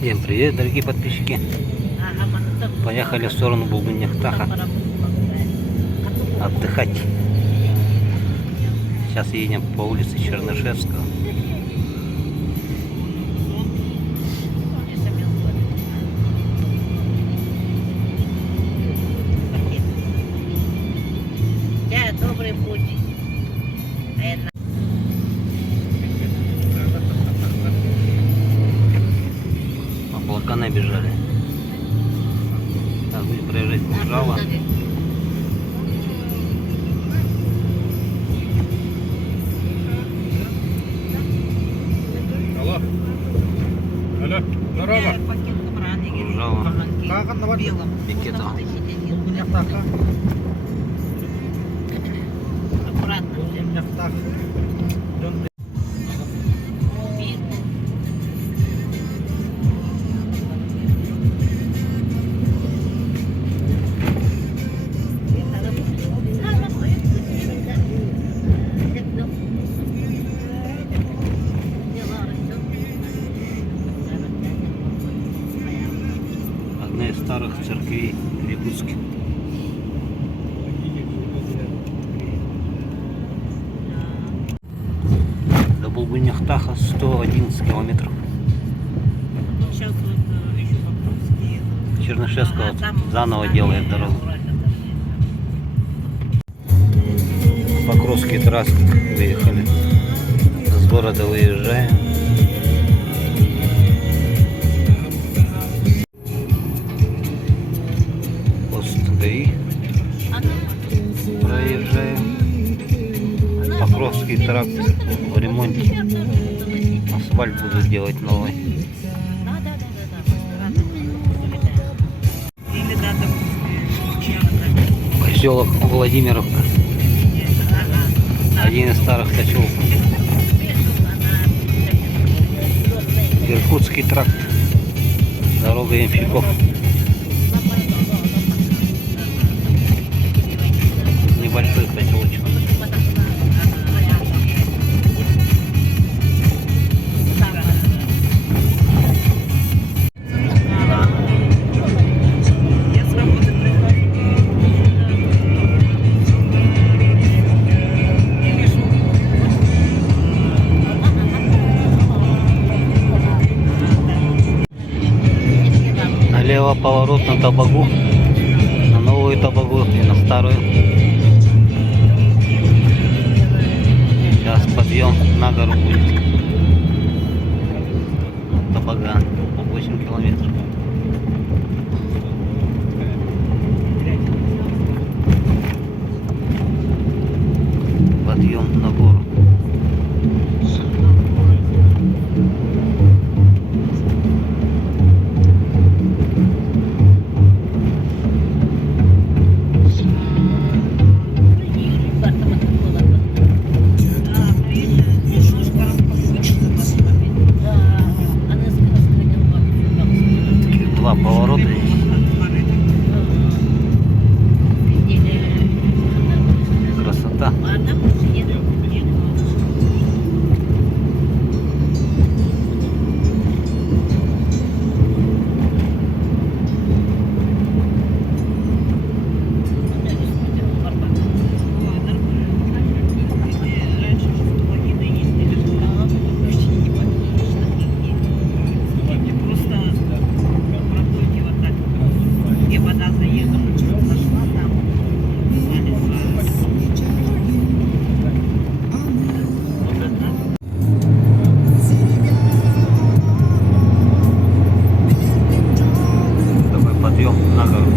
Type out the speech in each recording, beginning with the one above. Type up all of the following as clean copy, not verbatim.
Всем привет, дорогие подписчики. Поехали в сторону Булгуньяхтаха отдыхать. Сейчас едем по улице Чернышевского. Добрый путь. Облака набежали. Так, будем проезжать Кунжало. Алло. Алло. Здорово. Кунжало. Как на воде? Бекетово. Булгуньяхтаха. Аккуратно. Булгуньяхтах. Одна из старых церквей в Якутске. До Булгуньяхтаха 111 километров. Сейчас вот еще Покровский. Чернышевского заново делает дорогу. Покровский трасс выехали. С города выезжаем. Пост ГАИ проезжаем. Покровский тракт в ремонте. Асфальт будут делать новый. Поселок Владимировка. Один из старых поселков. Иркутский тракт. Дорога ямщиков. Небольшой поселочек. Налево поворот на Табагу, на новую Табагу и на старую. Сейчас подъем на гору будет. Табага по 8 километров. Подъем на гору. Два поворота. Красота. Подъем на гору.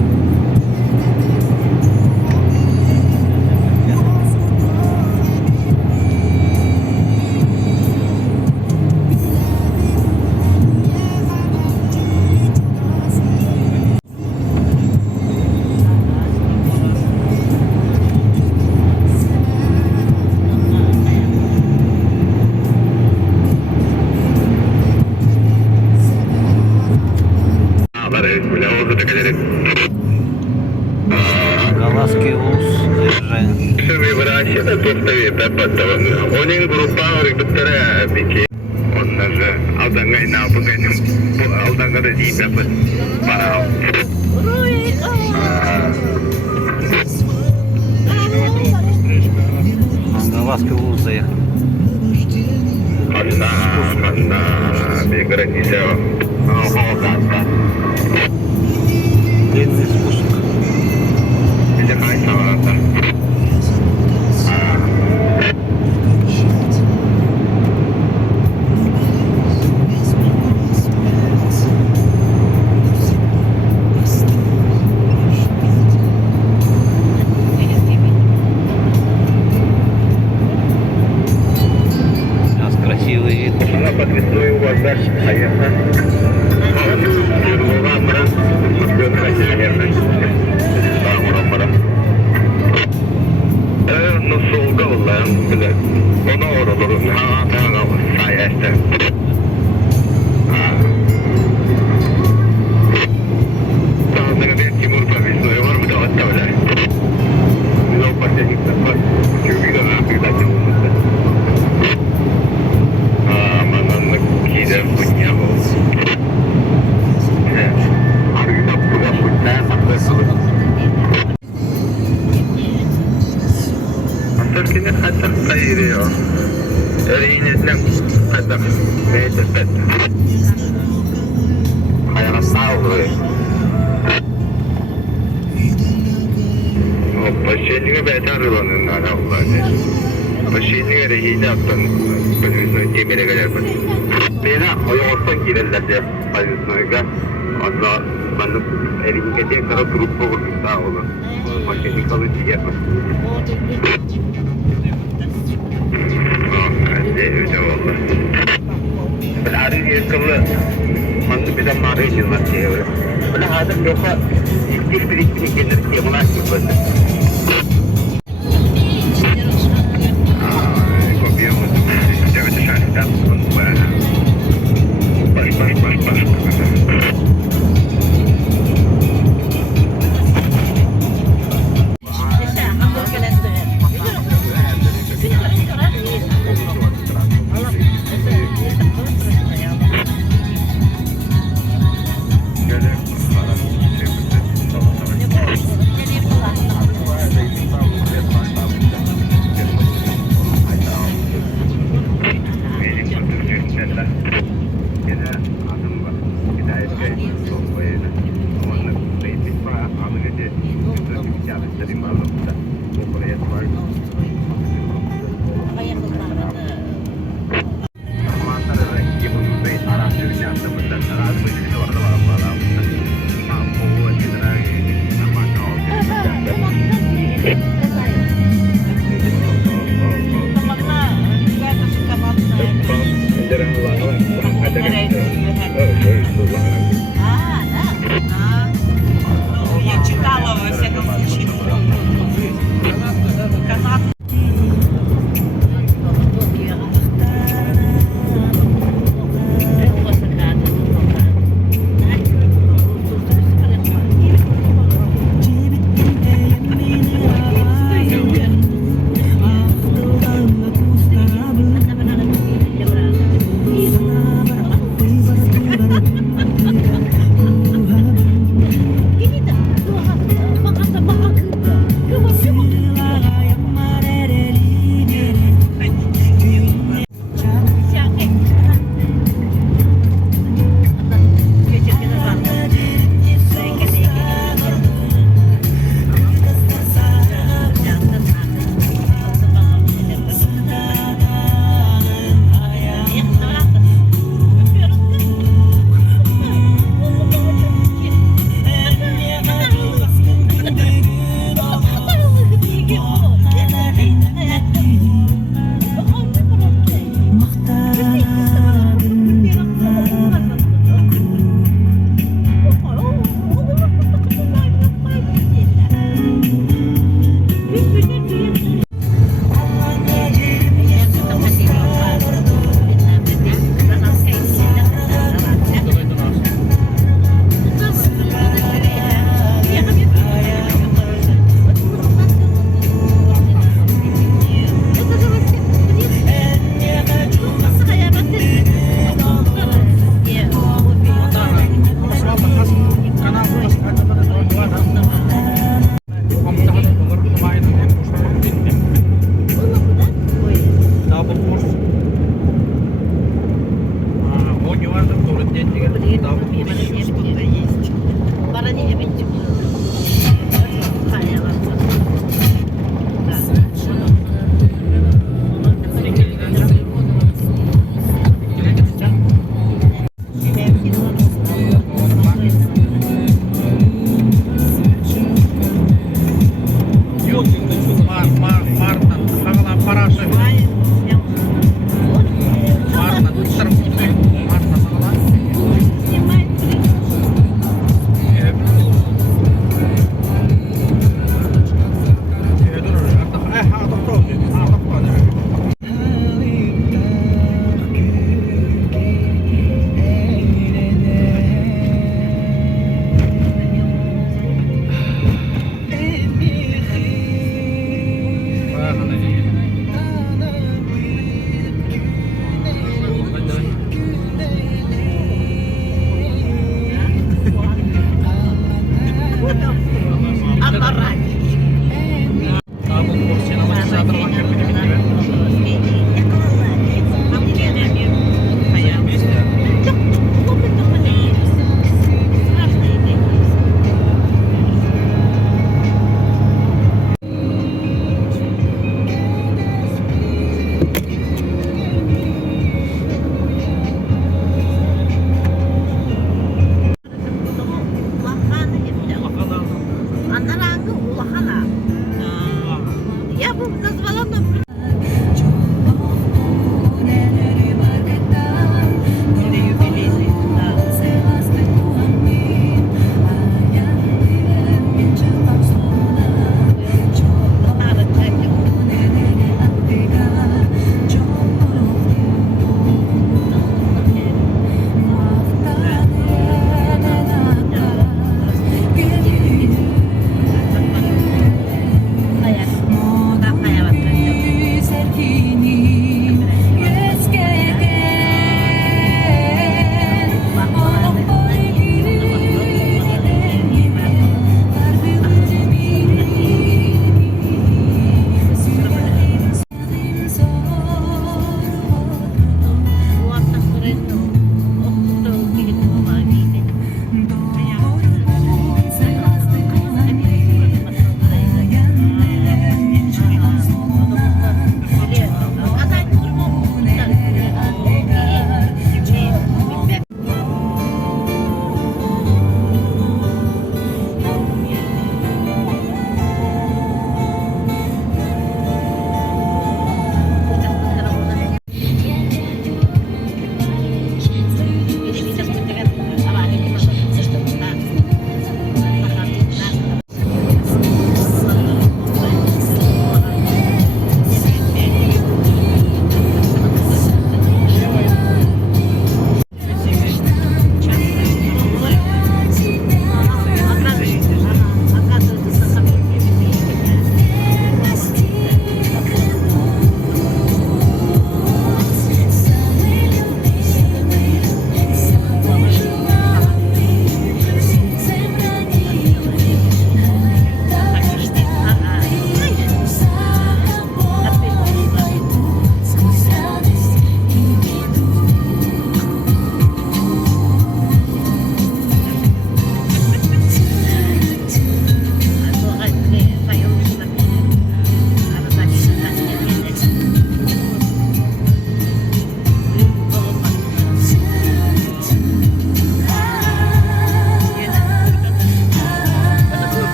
Галасский улус заезжаем. Он же Aldan ngay na po ganyan. Aldan ka na di dapat para. Галавский улус заехали. Манда, прекратите. Длинный спуск. Где хайта? Сейчас красивый вид. Она подвесной у вас, да? Конечно. Nasıl kavurlar? Onu oralım. Sayeste. Sağında bir Timur Pavisno'yu var mı da hatta öyle. Biz o paşacıkta var. Çünkü de rapıyla olması. Aman anlık gidem punya olsun. Arıda pula punya makasılık. Aslında hatta kayırıyor. Eriğinizden hatta meytetler. Hayana sağ oluyor. Başını beter olanın ana Allah'ı. Başını eriğini attan. Başını temele kadar baş. Beni ayağısan girerlerdi. Başını Allah bana eriğini kadar kara durup kovurdu sağ olun. Başını kalıcı yapar. Öyle oldu. Ben arayı yakılı. Mandı bir de mağaraya girmek diyor. Böyle adım yoksa ilk bir gelir diye buna yapmadı. Kopyamız. Evet dışarıdan baş. Я читала, во всяком случае. Канат. Что-то есть. Марта, ағалан парашы. Марта, Марта, ағалан.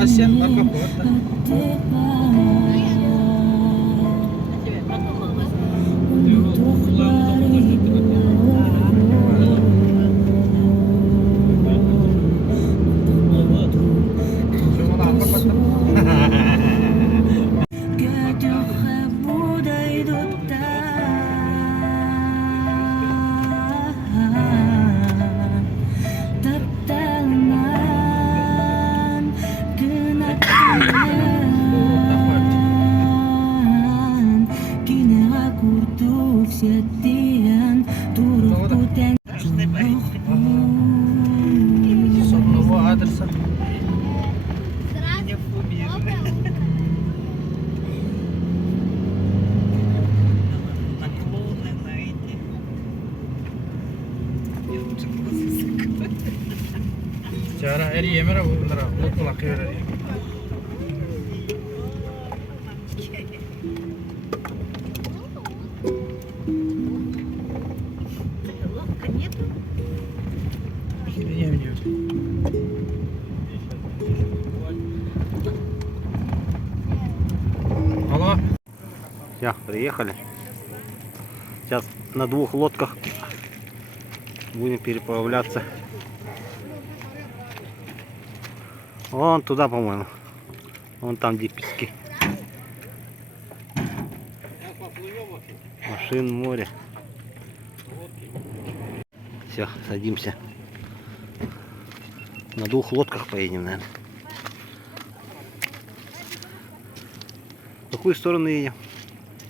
Tasyan bakka kota. Не фубир. На клоуны, на эти. Я лучше классы. Cara eri yemere bunlara. Lokula kıyır. Лодка нет? Yemiyor. Алло. Все, приехали. Сейчас на 2 лодках будем переправляться. Вон туда, по-моему. Вон там, где пески. Машин море. Все, садимся. На 2 лодках поедем, наверное. В какую сторону едем?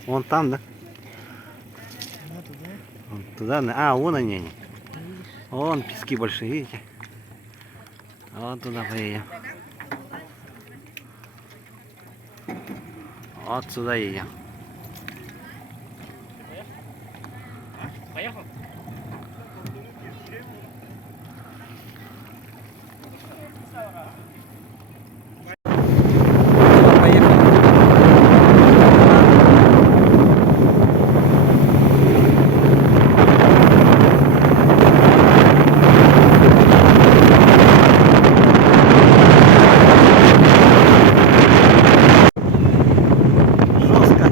Вон там, да? Вон туда, а, вон они. Вон пески большие, видите? Вот туда поедем. Вот сюда едем. Поехал? Жестко.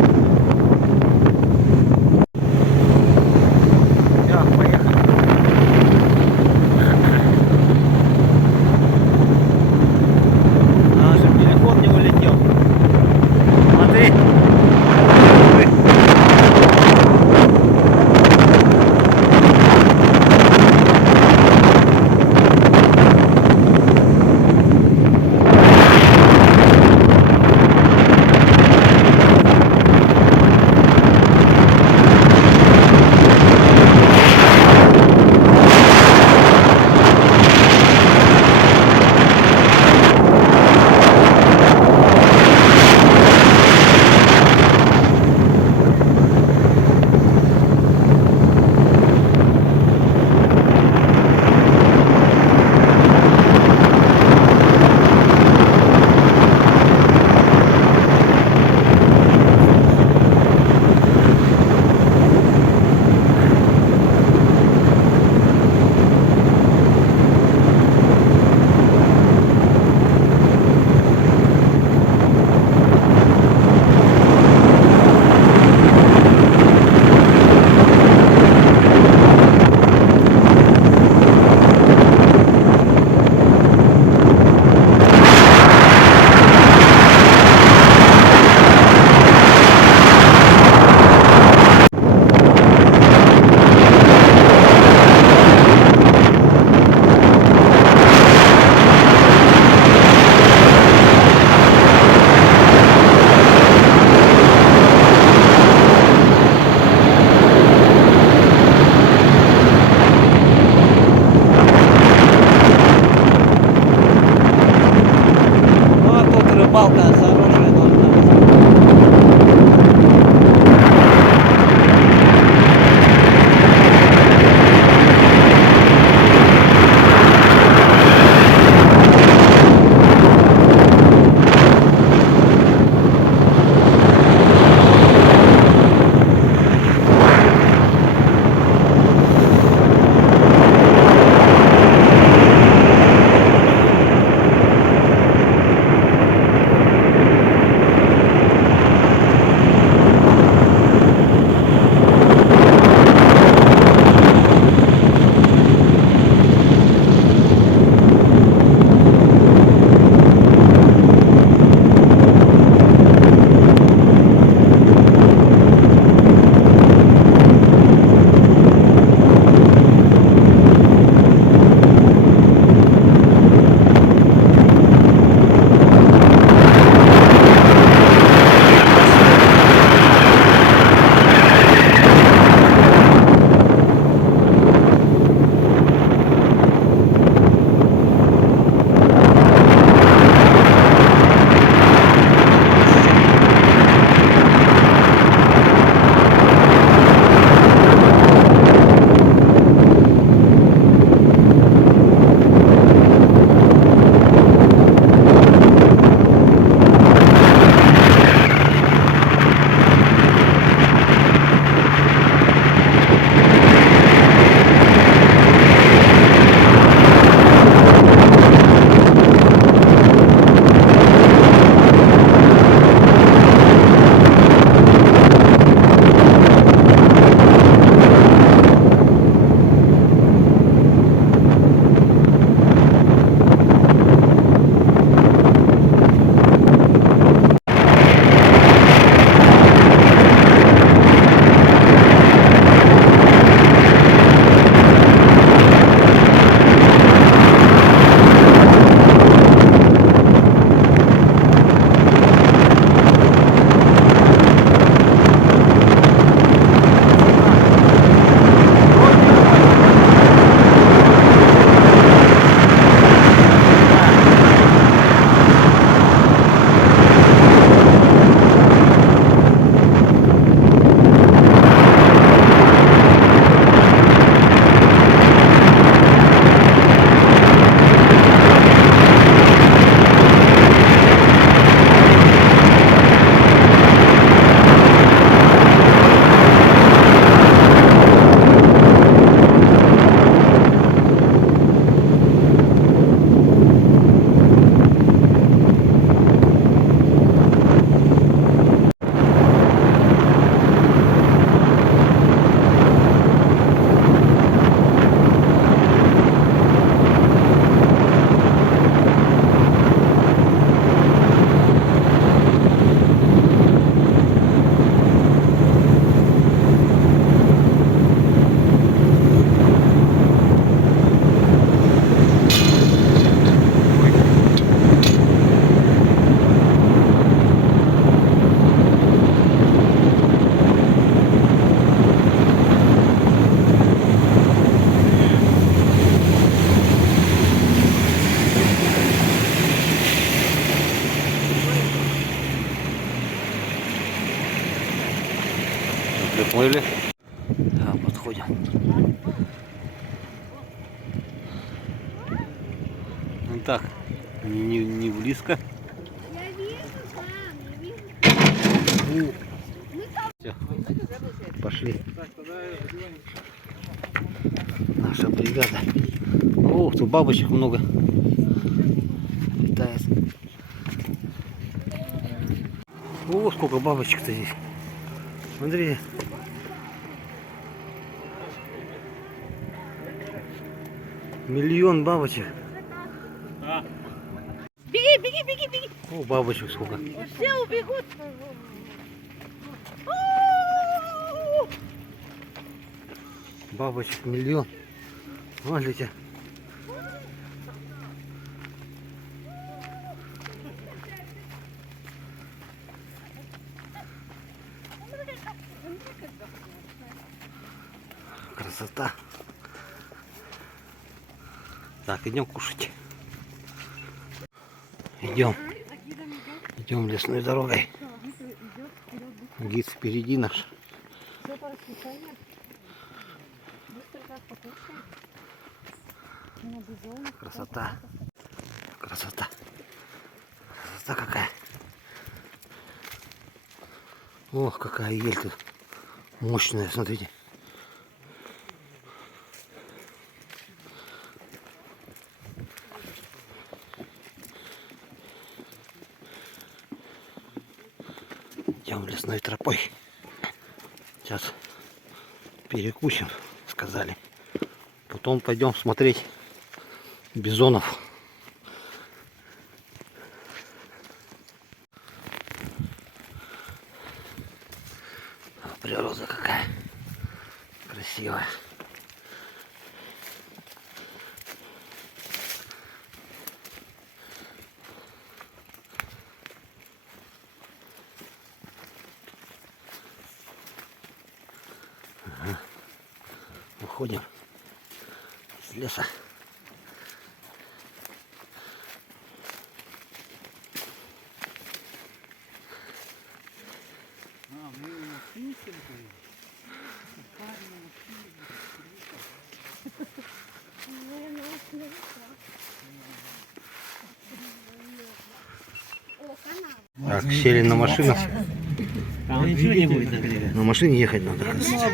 Поняли? Да, подходим. Ну так, не близко. Я вижу там, я вижу. Всё, пошли. Наша бригада. Ух, тут бабочек много. Летает. О, сколько бабочек-то здесь. Смотри. Миллион бабочек. Беги, беги, беги, беги. О, бабочек сколько. Все убегут. Бабочек миллион. Смотрите. Красота. Так, идем кушать. Идем. Идем лесной дорогой. Гид впереди наш. Красота. Красота. Красота какая. Ох, какая ель тут мощная, смотрите. Идем лесной тропой. Сейчас перекусим, сказали. Потом пойдем смотреть бизонов. Природа какая красивая. Ага. Уходим из леса. Так, сели на машину. Ничего не будет. На машине ехать надо.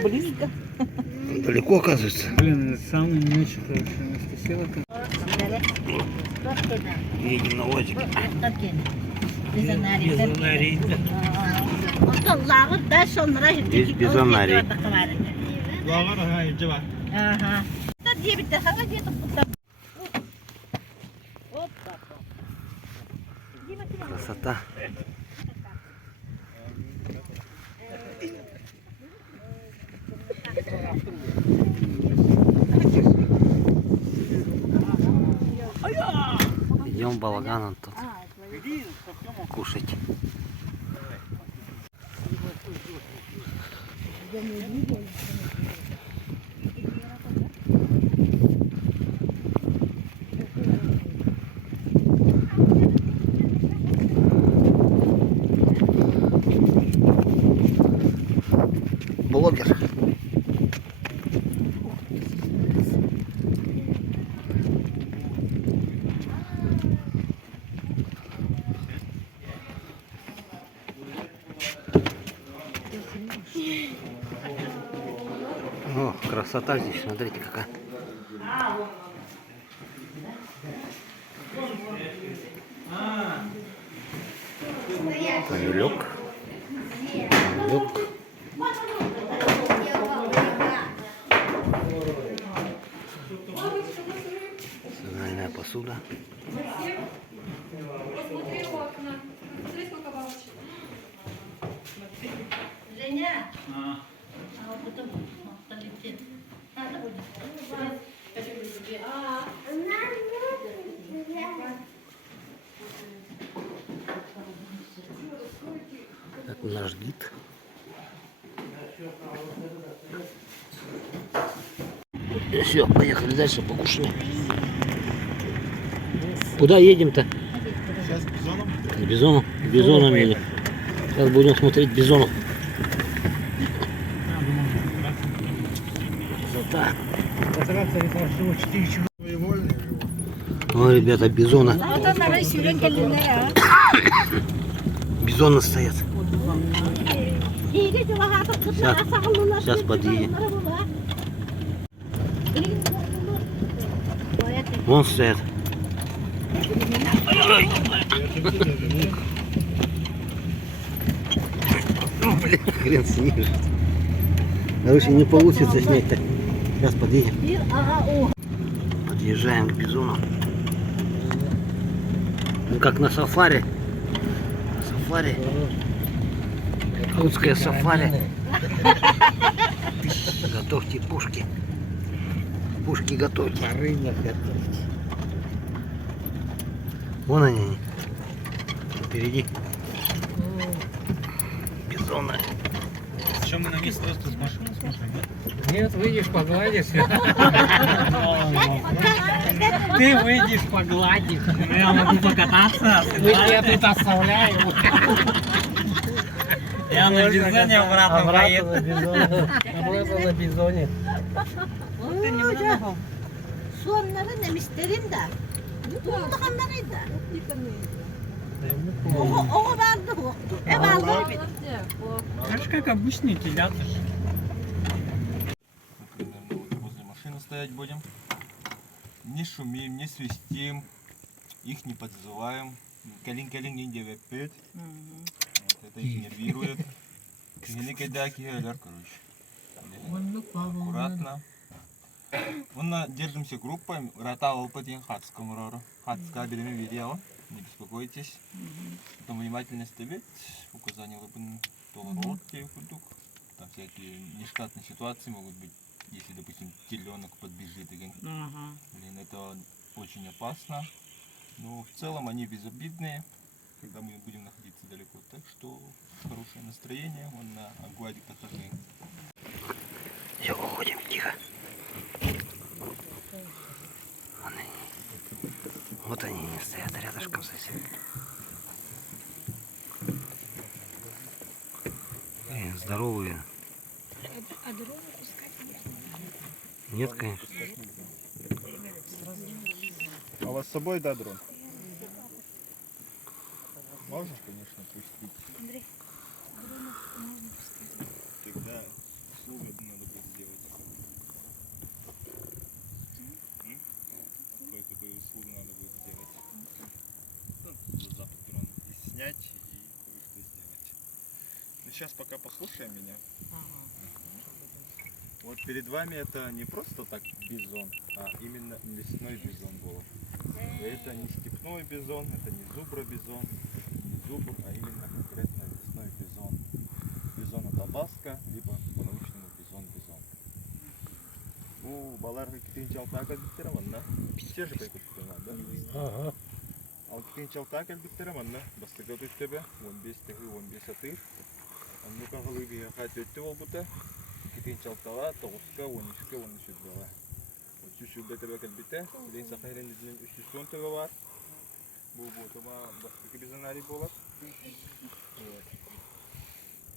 Близко. Далеко, оказывается. Блин, самое не очень хорошее место. Села как. Едем на озере. Безонарий. Здесь бизонарий. Лавар, ага, иджава. Ага. Да, 9, да, где-то тут. Красота. Идем балаганом тут кушать. Блогер. О, красота здесь, смотрите какая. Павелек. Павелек. Сигнальная посуда. Это наш гид. Все, поехали дальше, покушаем. Куда едем-то? Сейчас с бизоном. К бизону. Бизоном едем. Сейчас будем смотреть бизонов. О, ребята, бизона. Бизоны стоят. Сейчас подъедем. Вон стоят. Блин, хрен снимешь. Короче, не получится снять-то. Сейчас подъедем. Подъезжаем к бизону. Ну, как на сафари. Сафари. Якутское сафари. Готовьте пушки. Пушки готовьте. Вон они. Впереди. Бизоны. Что мы на месте просто с машины смотрим? Нет, выйдешь, погладишь. Ты выйдешь, погладишь. Я могу покататься. Мы тебя тут оставляем. Я на бизоне обратно поеду. Обратно на бизоне. Sonları demişlerim de. Buldukları da. O vardı o. Ev aldı. Знаешь, как обычные телята. Возле машины стоять будем. Не шумим, не свистим, их не подзываем. Калин-калин не девять. Это их нервирует. Не кидаки, короче. Аккуратно. Держимся группой. Рата опытен хатскому рору. Хатска берем видео. Не беспокойтесь. Потом внимательно стоять. Указания лапын толорот, там всякие нештатные ситуации могут быть. Если, допустим, теленок подбежит, блин, это очень опасно. Но в целом они безобидные, когда мы будем находиться далеко. Так что хорошее настроение, вон на Агуаде Катары. Все, уходим, тихо. Вот они стоят рядышком совсем. Здоровые. А дорогу пускать нет? Нет, конечно. А у вас с собой, да, дрон? Можешь, конечно, пустить. Андрей, дрона можно пускать. Тогда услугу надо будет сделать. Какую услугу надо будет сделать? Запад дрона и снять и кое-что сделать. Ну, сейчас пока послушаем меня. Вот перед вами это не просто так бизон, а именно лесной бизон был. Это не степной бизон, это не зубра-бизон, не зубр, а именно конкретно лесной бизон. Бизон от Абаска, либо по-научному бизон-бизон. Балар китинчал-так әлбіттеремін, да? Те же байкуттырма, да? Ага. Ал китинчал-так әлбіттеремін, да? Бастыға төттебе, 15 тігі, 15 атыр. Аннука ғылыгыға қат өтті ол бұта. Китинчал-тала, 9-ка, 13-ка, 13 бала. 300 бетебе кәлбіте, дейін сақайрен үзінен 310 төбе бар. Бұл бұтыма бастықы бизонарий болар.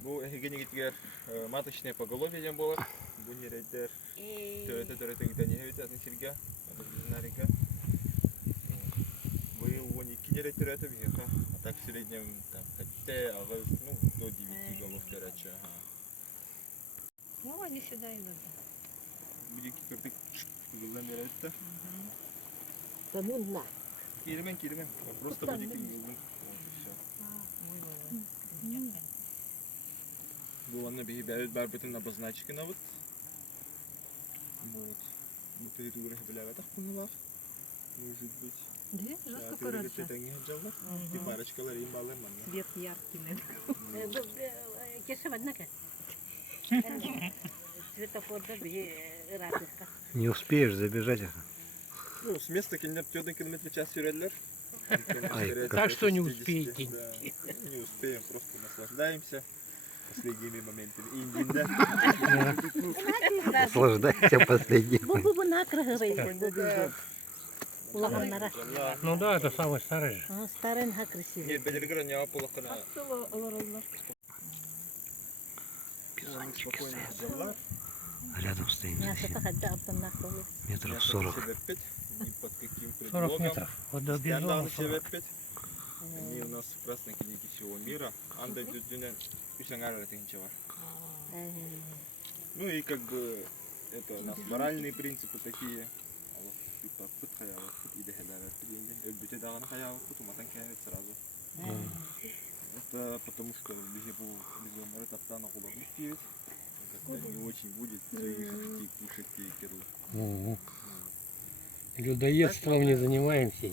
Бұл әйгені кетігер маточные поголовье болар. Бұл нерейдер төрөті гитани хевет атын сирге, бизонарийга. Бұл 12 нерей төрөті бігеха. А так в среднем хотя, до 9 голов төрөтчі. Ну, они сюда идут. Будики кырдык кыгылдан беретті. Помunda. Киремен. Просто будики кыгылдан. Бұл анна бігі бәрі бар бүтін обозначки на вот. Вот. Ну, территория біләвет ақпыңылақ. Может быть. Да, жестко коротко. Ты парочкалар им балым манна. Свет яркий. Кеше однако. Светофорда бе радиска. Не успеешь забежать. Ну, с места километр в час сюрядлер. Так что не успеете. Не успеем, просто наслаждаемся последними моментами. Индинда. Наслаждайся последним. Bu накрыгывает. Улаганнара. Ну да, это самый старый же. Старый хакрыси. Нет, белергра не апулакана. Бизончики стоят. Рядом стоим. Я совсем. что-то хотя бы Метров 40. Ни под каким 40 предлогом. метров. Вот до Бизона Скандал 40. себеп. Они у нас в красной книге всего мира. Анда дюдюнен үсәңәр тегенче бар. Ну и как бы это у нас моральные принципы такие. Это потому что безумно таптана кулак как-то не очень будет их кушать и керлы. Людоедством не занимаемся.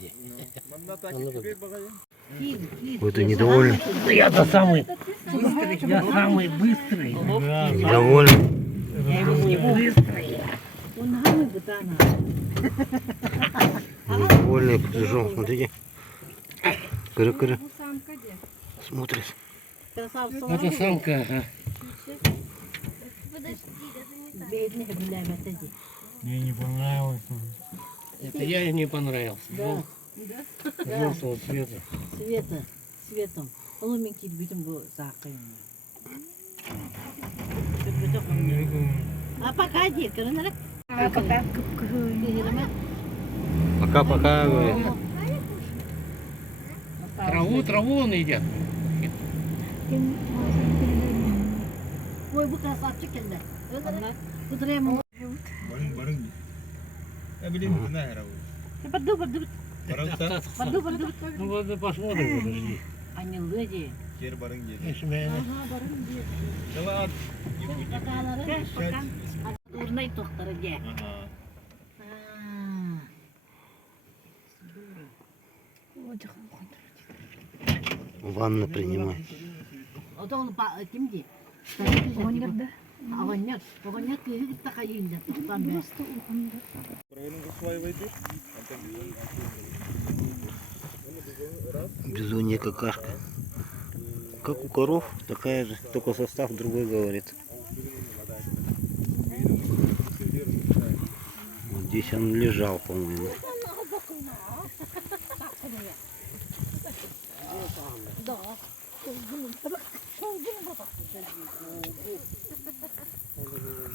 Вы-то недовольны? Я-то самый быстрый. Я самый быстрый. Недовольны? Недовольны, покажу. Смотрите. Кыры-кыры. Смотрит. Это самка, ага. Мне не понравилось. Это я не понравился. Да. Желтого цвета. Светом. Ломенький битым был закрыт. А пока детка, ну Пока-пока, говорит. Траву он едят. Ой, bu красавчик келді. Кудрем. Барың. Я блин, не знаю. Подду. Ну вот посмотрим, подожди. Они лыди. Кер барың деді. Если Давай. Урнай тоқтары де. Ванну принимай. Отол кимди? Огоньяк киһи кайында тоқтан бе. Правильно усваивайте. Бизонья какашка. Как у коров, такая же, только состав другой, говорит. Вот здесь он лежал, по-моему.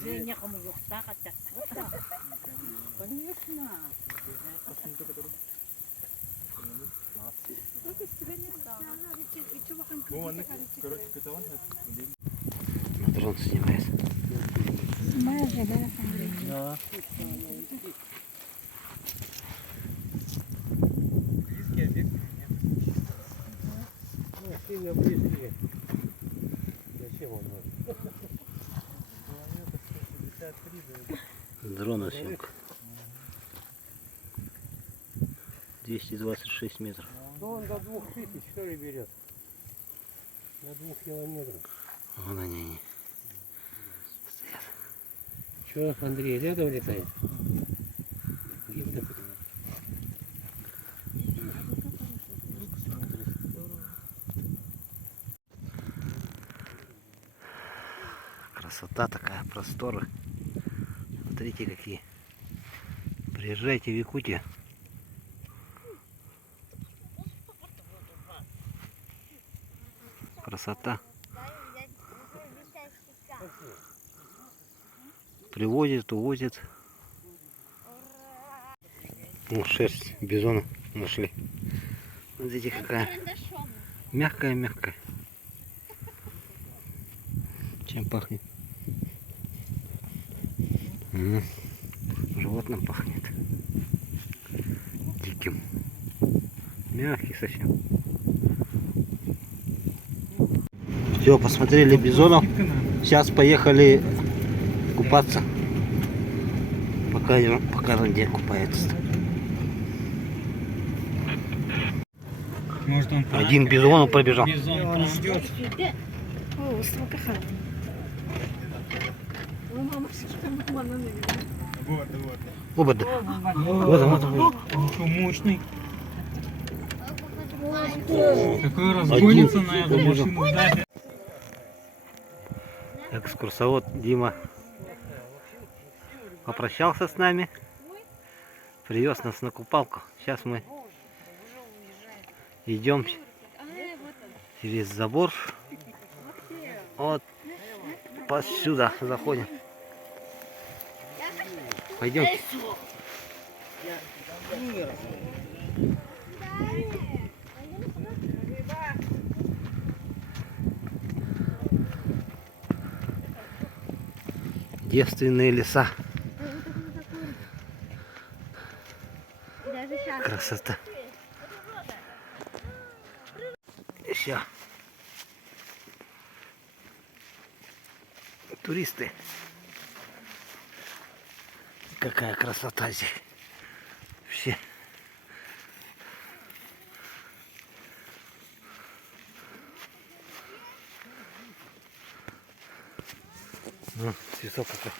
Женя кому юхта катта. Конечно. На дрон снимает. Да. Сильно близкие. Зачем он нужен? Дрона съемка. 226 метров. Ну он до 2000 что ли берет? До 2 километров. Вон они. Че, Андрей, рядом летает? Красота такая, просторы. Смотрите какие. Приезжайте в Якутию. Красота. Привозят, увозят. О, шерсть бизона нашли. Смотрите какая. Мягкая. Чем пахнет? Животным пахнет. Диким. Мягкий совсем. Все, посмотрели бизонов. Сейчас поехали купаться. Пока Рандек купается. Может он Один бизон пробежал. Бизон ждет. О, столько хат. Вот. Вот. Что, мощный. Какой разгонится на эту машину. Да. Экскурсовод Дима попрощался с нами. Привез нас на купалку. Сейчас мы идем через забор. Вот посюда заходим. Пойдемте. Девственные леса. Красота. Еще. Туристы. Какая красота здесь. Вообще. Ну, цветок какой.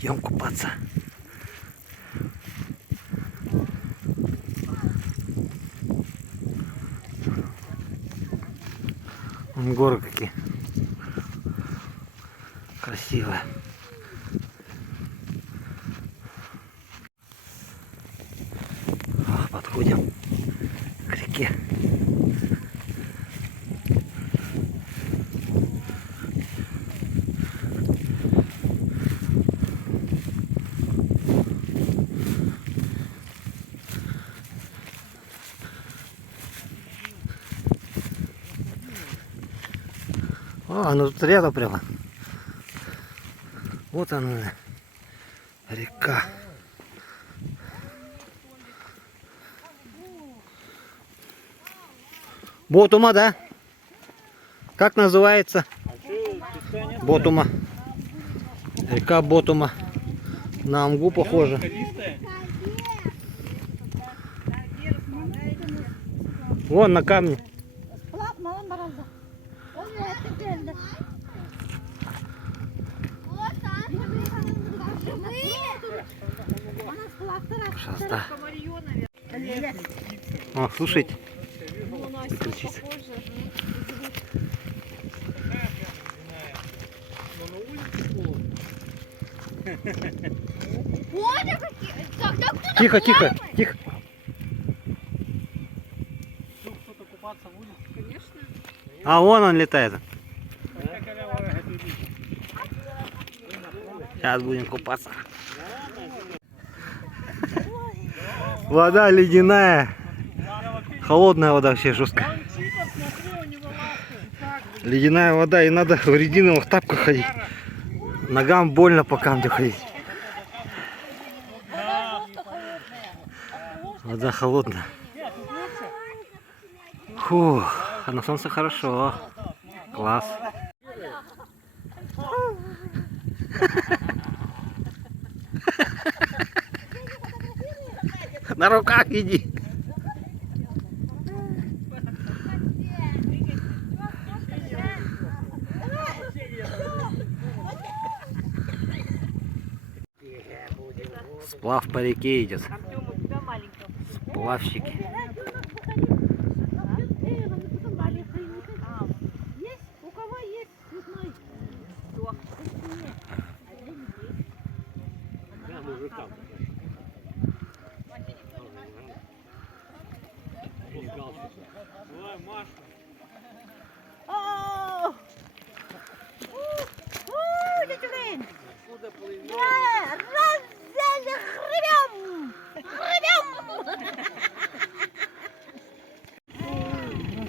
Идем купаться. Вон горы какие красивые. Подходим к реке. О, она тут рядом прямо. Вот она, река. Ботума, да? Как называется? Ботума. Река Ботума. На Амгу похожа. Вон на камне. Пожалуйста. О, слушайте. Кричится. Тихо, тихо, тихо. А вон он летает. Сейчас будем купаться. Вода ледяная. Холодная вода вообще жесткая. Ледяная вода, и надо в резиновых тапках ходить. Ногам больно по камню ходить. Вода холодная. Фух, а на солнце хорошо. Класс. На руках иди. Сплав по реке идет. Сплавщики.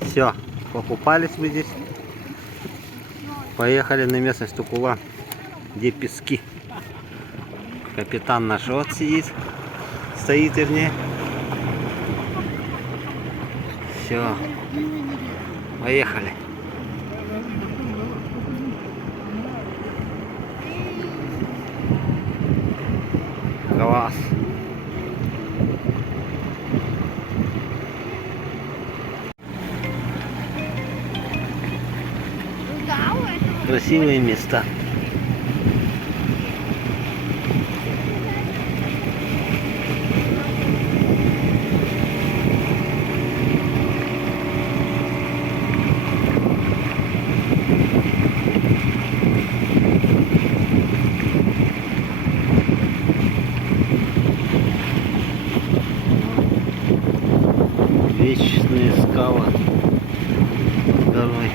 Все, покупались мы здесь. Поехали на местность Тукула, где пески. Капитан наш вот сидит, стоит вернее. Все, поехали. Класс. Красивые места. Вечные скалы горой.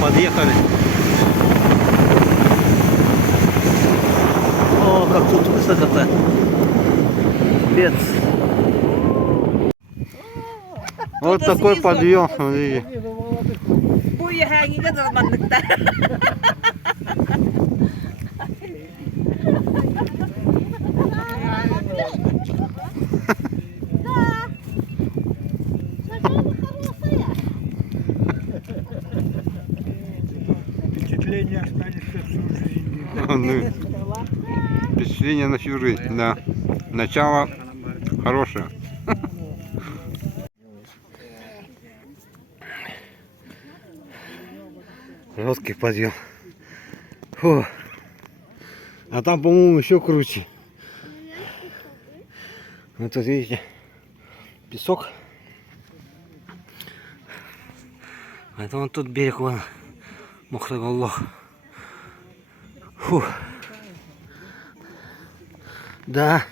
Подъехали. О, как тут высоко-то. Пец. Вот такой подъем, смотрите. Bu hangi zamanlıkta? Впечатление останется всю жизнь. Ну, впечатление на всю жизнь, да. Начало хорошее. Жесткий подъем. Фу. А там, по-моему, еще круче. Вот тут видите, песок. А это вон тут берег, вон, Мохрагаллах. Фу. Да,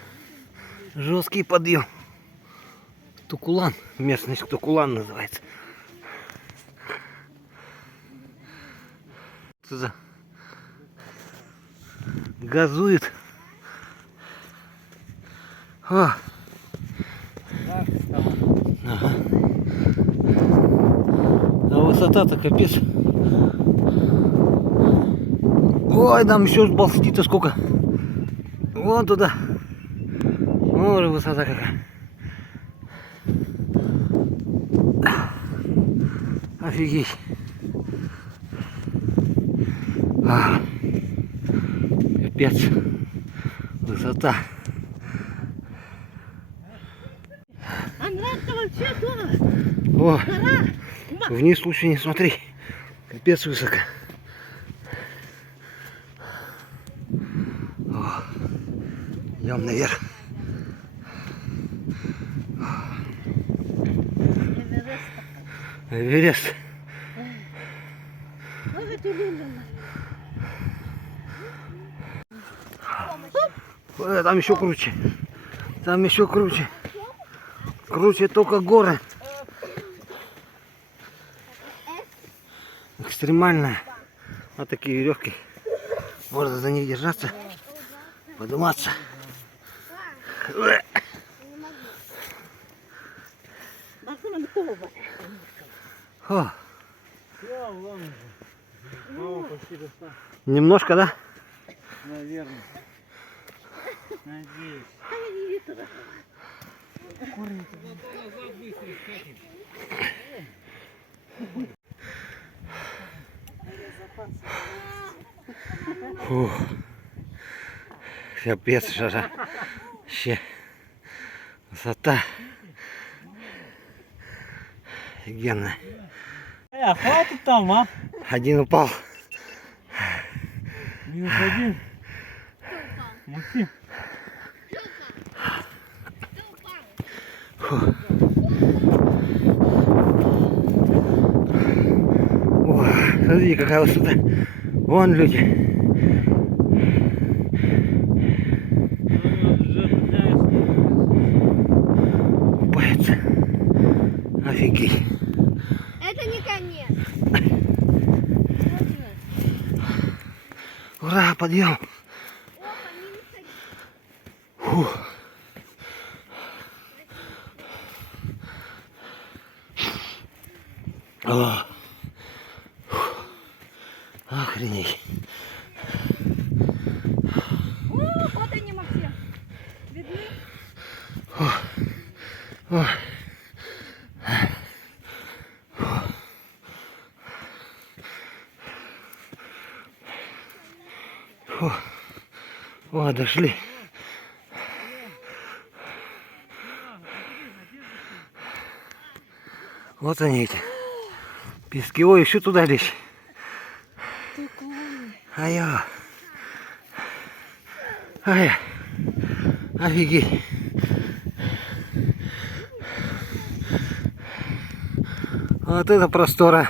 жесткий подъем. Тукулан, местность Тукулан называется. Туда газует. О. Ага. А высота-то капец. Ой, там еще ползти-то сколько. Вон туда. Ой, высота какая. Офигеть. Капец. Высота. А нравится вообще туда. О, вниз лучше не смотри. Капец высоко. О, идем наверх. Эверест. Ой, там еще круче. Там еще круче. Круче только горы. Экстремальная. Вот такие веревки. Можно за них держаться. Подниматься. О. Немножко, да? Наверное. Надеюсь. Фу. Капец, жара. Вообще. Высота. Офигенная. А хватит там, а? Один упал. Минус один. Максим. Фу. О, смотри, какая высота. Вон люди. Купаются. Офигеть. Это не конец. Ура, подъем. Фу. О. Фу. Охренеть. О, вот они, Максим. Видны? О. Фу. О, дошли. Вот они эти пески. Ой, еще туда лезь. Ай-я. Ай. Офигеть. Вот это простора.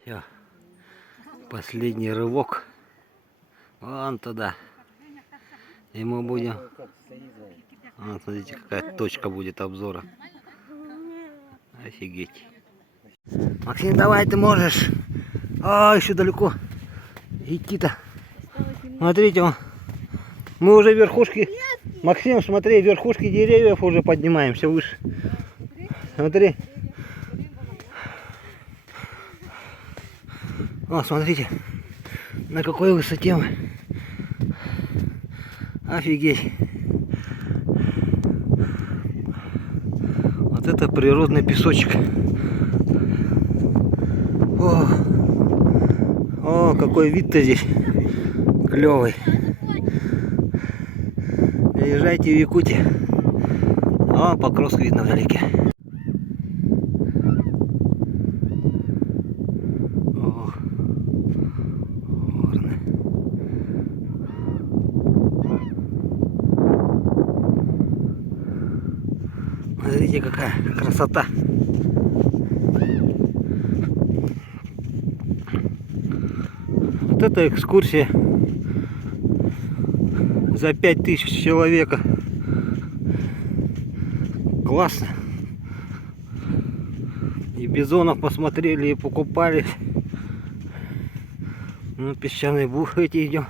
Все. Последний рывок. Вон туда. И мы будем... Вот, смотрите, какая точка будет обзора. Офигеть. Максим, давай, ты можешь. А, еще далеко идти-то. Смотрите, вон. Мы уже верхушки... Максим, смотри, верхушки деревьев уже поднимаемся выше. Смотри. О, смотрите, на какой высоте мы. Офигеть. Вот это природный песочек. О, какой вид-то здесь клевый. Приезжайте в Якутию. О, Покровск видно вдалеке. О, горны. Смотрите, какая красота. Вот это экскурсия за 5000 человека. Классно. И бизонов посмотрели, и покупались. Ну, песчаные буфы эти идем.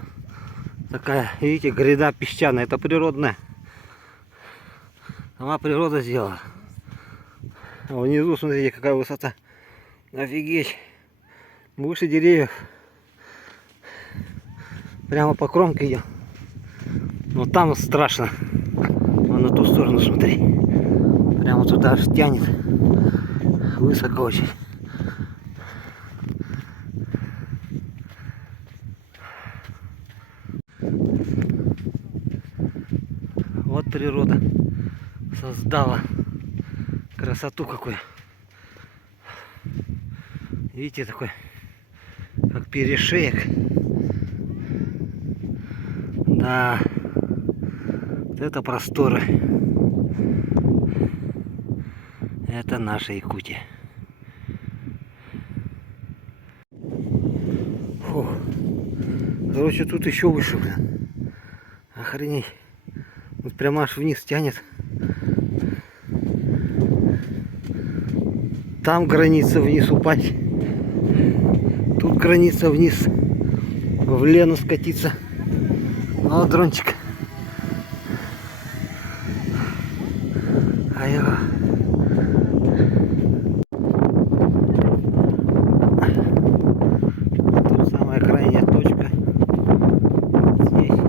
Такая, видите, гряда песчаная. Это природная. Сама природа сделала. А внизу, смотрите, какая высота. Офигеть. Выше деревьев. Прямо по кромке идем. Но там страшно. Вон на ту сторону смотри. Прямо туда аж тянет. Высоко очень. Вот природа создала красоту какую. Видите, такой, как перешеек. Да, вот это просторы. Это наша Якутия. Фу. Короче, тут еще выше, блин. Охренеть. Вот прямо аж вниз тянет. Там граница вниз упасть. Тут граница вниз. В Лену скатиться. Ну, дрончик. А я... Тут самая крайняя точка. Здесь.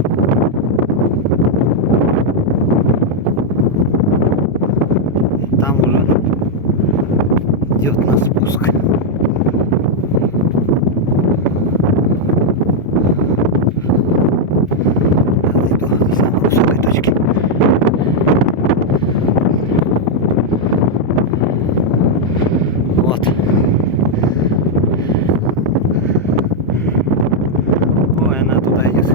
Там уже идет на спуск. До самой высокой точки. Вот. Ой, она туда идет.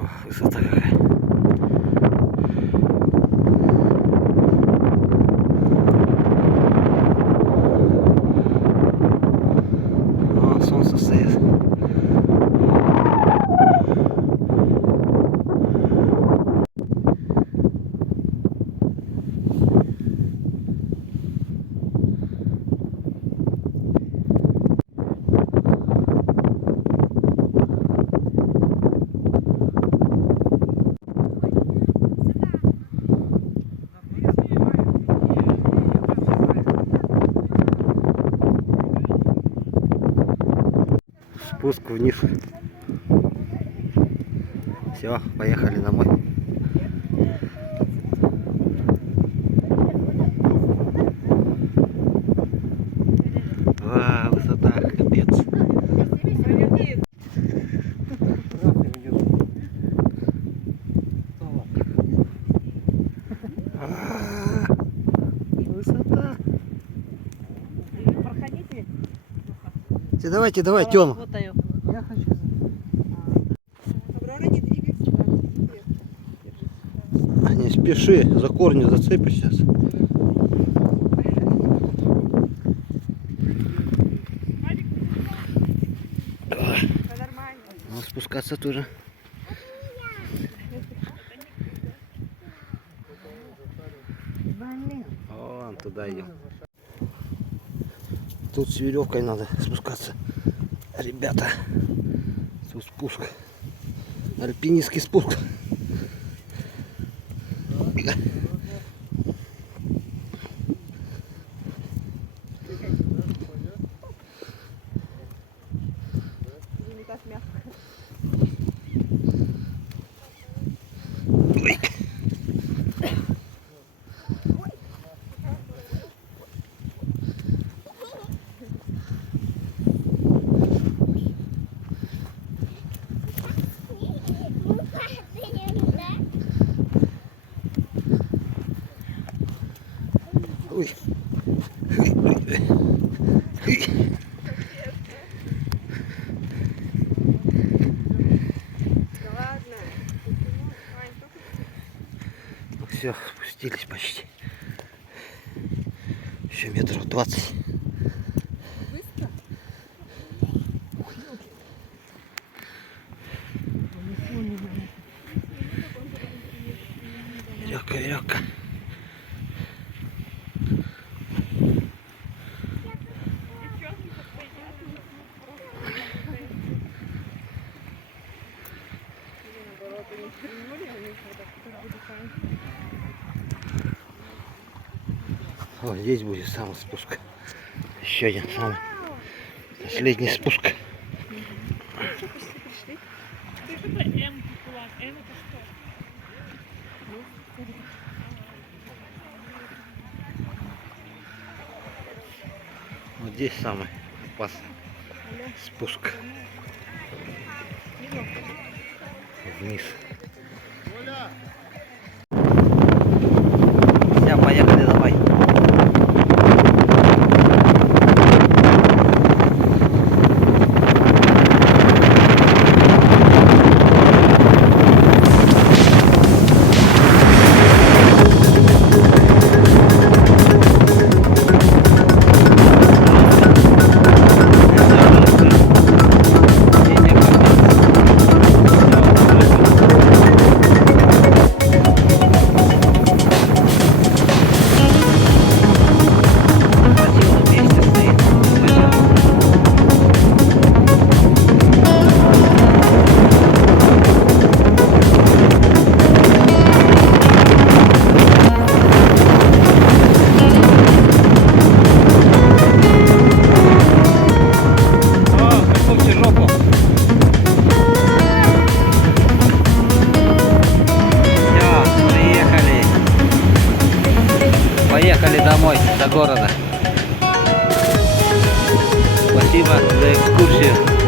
Ох, высота какая. О, солнце стоит. Спуск вниз. Все, поехали домой. Вау, высота, капец. Высота. Проходите. Давайте, давай, Тёма. Вот ее. Я хочу. Не спеши, за корни зацепишь сейчас. Ну, спускаться тоже. Вон туда идем. Тут с веревкой надо спускаться. Ребята, тут спуск. Альпинистский спуск. Ой. Ой. Ну все, спустились почти. Еще метров 20. Веревка, веревка. Вот здесь будет самый спуск. Еще один самый последний спуск. Вот здесь самый опасный спуск вниз. Все, поехали, давай. Поехали домой, до города. Спасибо за экскурсию.